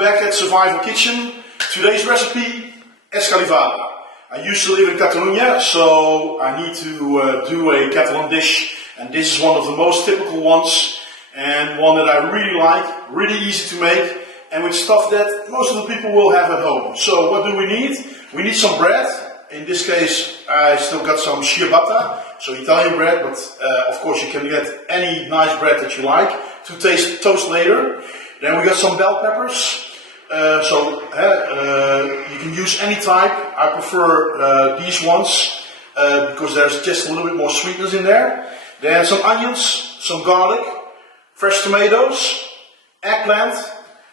back at Survival Kitchen. Today's recipe, Escalivada. I used to live in Catalonia, so I need to do a Catalan dish, and this is one of the most typical ones, and one that I really like, really easy to make, and with stuff that most of the people will have at home. So what do we need? We need some bread. In this case, I still got some ciabatta, so Italian bread, but of course you can get any nice bread that you like to toast later. Then we got some bell peppers. You can use any type. I prefer these ones because there's just a little bit more sweetness in there. Then some onions, some garlic, fresh tomatoes, eggplant.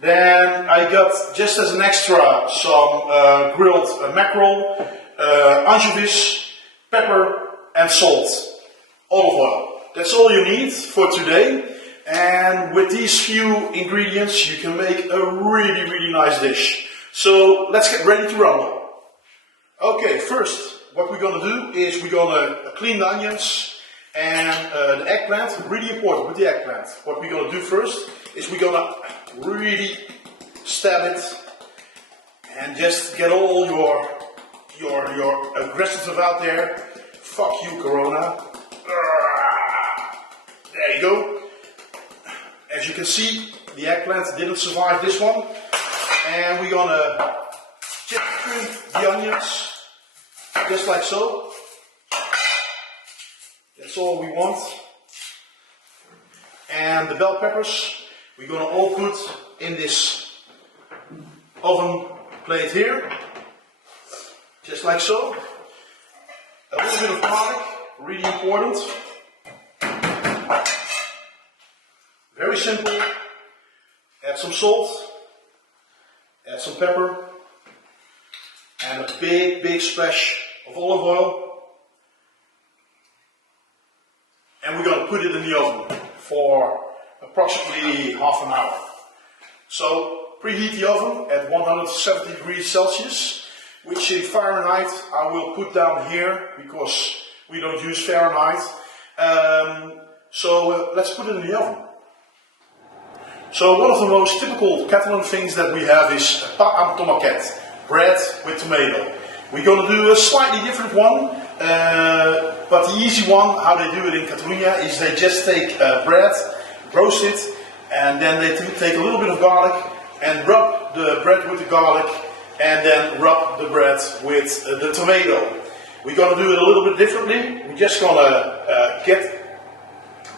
Then I got, just as an extra, some grilled mackerel, anchovies, pepper and salt, olive oil. That's all you need for today. And with these few ingredients you can make a really nice dish. So let's get ready to rumble. Okay, first what we're going to do is we're going to clean the onions and the eggplant. Really important with the eggplant. What we're going to do first is we're going to really stab it and just get all your aggressive out there. Fuck you, Corona. There you go. As you can see, the eggplant didn't survive this one. And we're gonna chip through the onions, just like so. That's all we want. And the bell peppers, we're gonna all put in this oven plate here, just like so. A little bit of garlic, really important. Very simple. Add some salt, add some pepper, and a big splash of olive oil. And we're going to put it in the oven for approximately half an hour. So preheat the oven at 170 degrees Celsius, which in Fahrenheit I will put down here because we don't use Fahrenheit. Let's put it in the oven. So one of the most typical Catalan things that we have is pa amb tomàquet, bread with tomato. We're going to do a slightly different one, but the easy one, how they do it in Catalonia, is they just take bread, roast it, and then they take a little bit of garlic and rub the bread with the garlic, and then rub the bread with the tomato. We're going to do it a little bit differently. We're just going to get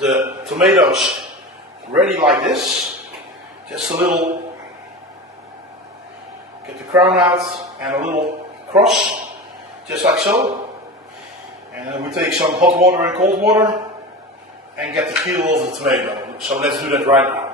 the tomatoes ready like this. Just a little, get the crown out and a little cross, just like so. And then we take some hot water and cold water and get the peel of the tomato. So let's do that right now.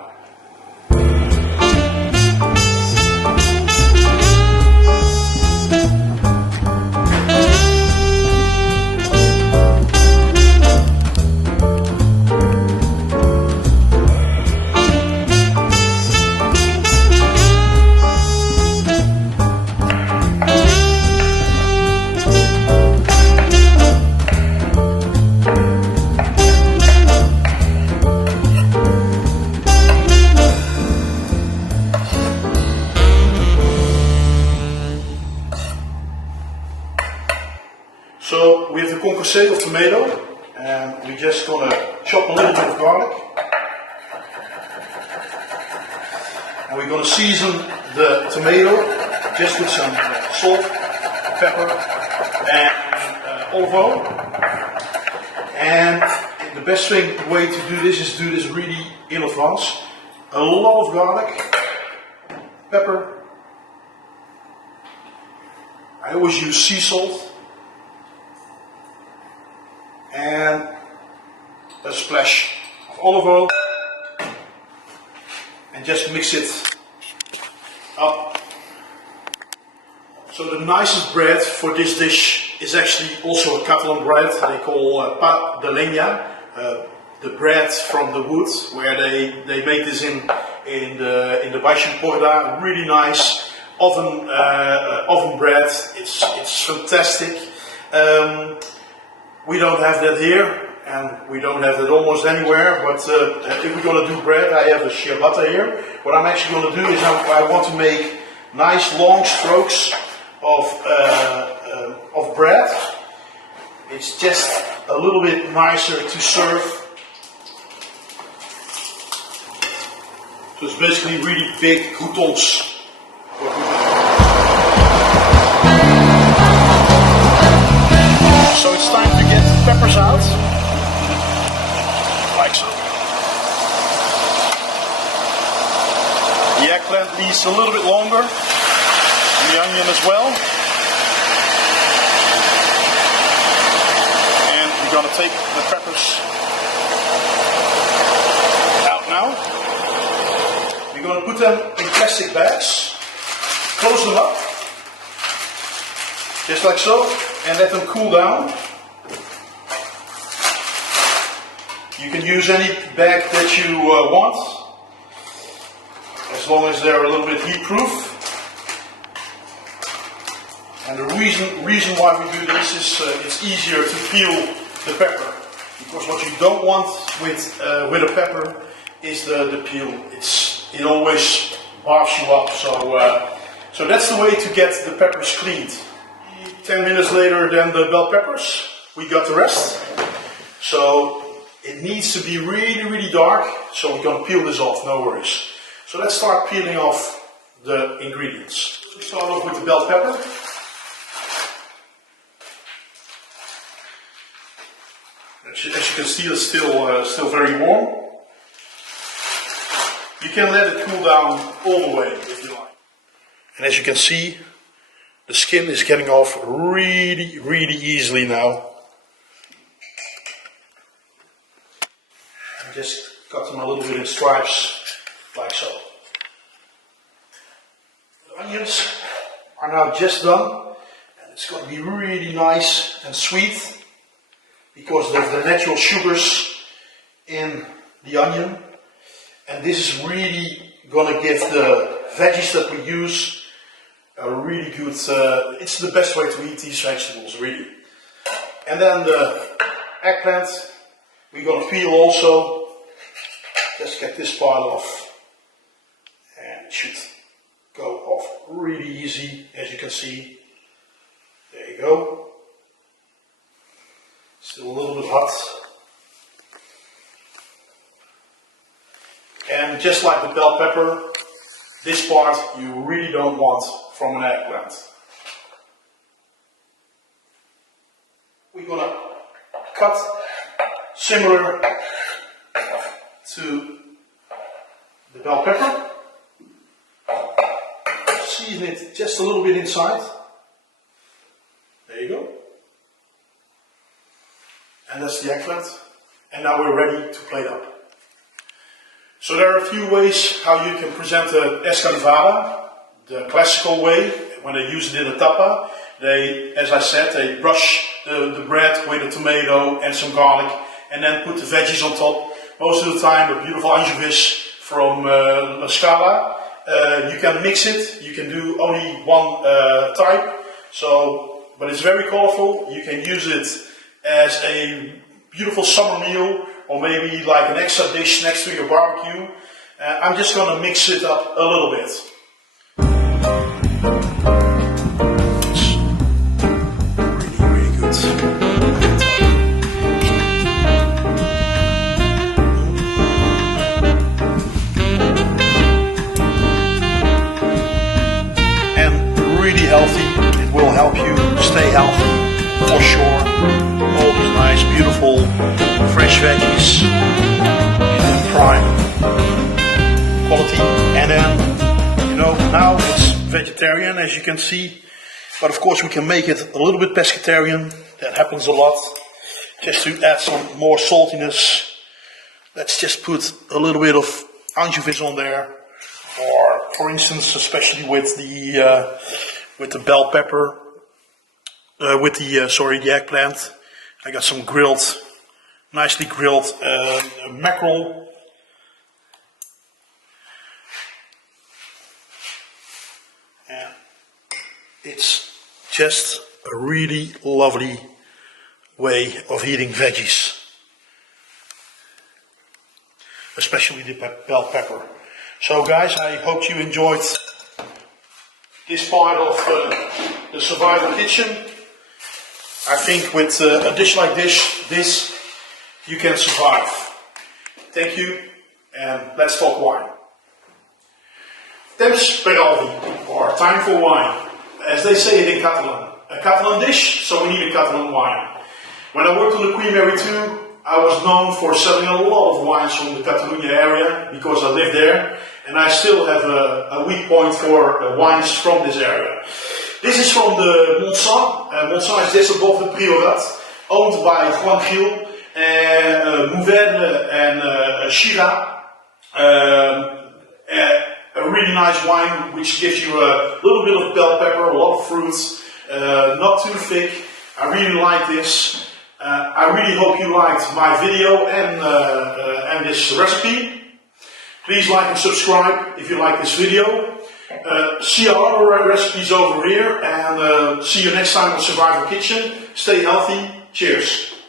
So we have the concassé of tomato, and we're just going to chop a little bit of garlic. And we're going to season the tomato just with some salt, pepper, and olive oil. And the best way to do this is do this really in advance. A lot of garlic, pepper. I always use sea salt. And a splash of olive oil, and just mix it up. So the nicest bread for this dish is actually also a Catalan bread. They call pa de leña, the bread from the wood, where they make this in the Baixo Porda. Really nice oven bread. It's fantastic. We don't have that here. and we don't have it almost anywhere, but if we're going to do bread, I have a ciabatta here. What I'm actually going to do is I want to make nice long strokes of bread. It's just a little bit nicer to serve. So it's basically really big croutons. So it's time to get the peppers out, like so. The eggplant needs a little bit longer, and the onion as well. And we're going to take the peppers out now. We're going to put them in plastic bags, close them up, just like so, and let them cool down. You can use any bag that you want, as long as they're a little bit heat proof. And the reason why we do this is it's easier to peel the pepper, because what you don't want with a pepper is the peel. It always barbs you up. So that's the way to get the peppers cleaned. 10 minutes later, then the bell peppers, we got the rest. So it needs to be really, really dark, so we're going to peel this off, no worries. So let's start peeling off the ingredients. We start off with the bell pepper. As you can see, it's still very warm. You can let it cool down all the way if you like. And as you can see, the skin is getting off really, really easily now. I just cut them a little bit in stripes, like so. The onions are now just done, and it's going to be really nice and sweet because of the natural sugars in the onion. And this is really going to give the veggies that we use a really good, it's the best way to eat these vegetables, really. And then the eggplant, we're going to peel also. Just get this part off. And it should go off really easy, as you can see. There you go. Still a little bit hot. And just like the bell pepper, this part you really don't want from an eggplant. We're going to cut similar to the bell pepper. Season it just a little bit inside. There you go. And that's the eggplant. And now we're ready to plate up. So there are a few ways how you can present the escalivada. The classical way, when they use it in a tapa, they, as I said, they brush the bread with a tomato and some garlic, and then put the veggies on top. Most of the time, the beautiful anchovies from La Scala. You can mix it. You can do only one type. But it's very colorful. You can use it as a beautiful summer meal, or maybe like an extra dish next to your barbecue. I'm just going to mix it up a little bit. It's really, really good. And really healthy. It will help you stay healthy, for sure. All these nice, beautiful, fresh veggies in prime quality. And then, now it's vegetarian, as you can see. But of course we can make it a little bit pescatarian. That happens a lot. Just to add some more saltiness, let's just put a little bit of anchovies on there. Or, for instance, especially with the bell pepper, the eggplant. I got some nicely grilled mackerel. And it's just a really lovely way of eating veggies. especially the bell pepper. So guys, I hope you enjoyed this part of the survival kitchen. I think with a dish like this, you can survive. Thank you, and let's talk wine. Temps per alvi, or time for wine, as they say it in Catalan. A Catalan dish, so we need a Catalan wine. When I worked on the Queen Mary 2, I was known for selling a lot of wines from the Catalonia area, because I lived there, and I still have a weak point for wines from this area. This is from the Montsant. Montsant is just above the Preheat, owned by Juan Gil, Mourvèdre and Shiraz. A really nice wine which gives you a little bit of bell pepper, a lot of fruits, not too thick. I really like this. I really hope you liked my video and this recipe. Please like and subscribe if you like this video. See our other recipes over here, and see you next time on Survival Kitchen. Stay healthy. Cheers.